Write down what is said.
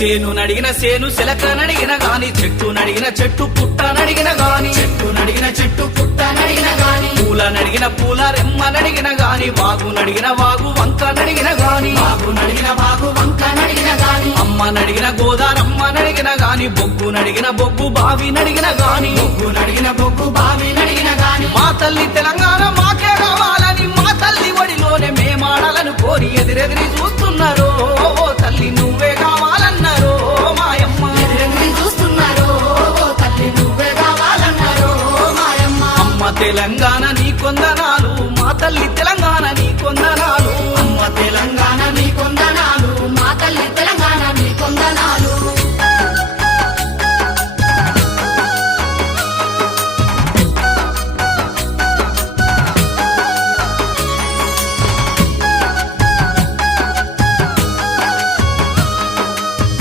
సేను నడిగిన సేను సిలక నడిగిన గాని చెట్టు నడిగిన చెట్టు పుట్ట నడిగిన గాని చెట్టు నడిగిన చెట్టు పుట్ట నడిగిన గాని పూల నడిగిన పూల రెమ్మ నడిగిన గాని వాగు నడిగిన వాగు వంక నడిగిన గాని బాగు నడిగిన బాగు వంక నడిగిన గాని అమ్మ నడిగిన గోదారమ్మ నడిగిన గాని బొగ్గు నడిగిన బొగ్గు బావి నడిగిన గాని బొగ్గు నడిగిన బొగ్గు బావి నడిగిన గాని మా తల్లి తెలంగాణ మాకే కావాలని మా తల్లి ఒడిలోనే మేమాడాలను కోరి ఎదురెదిరి చూస్తున్నారు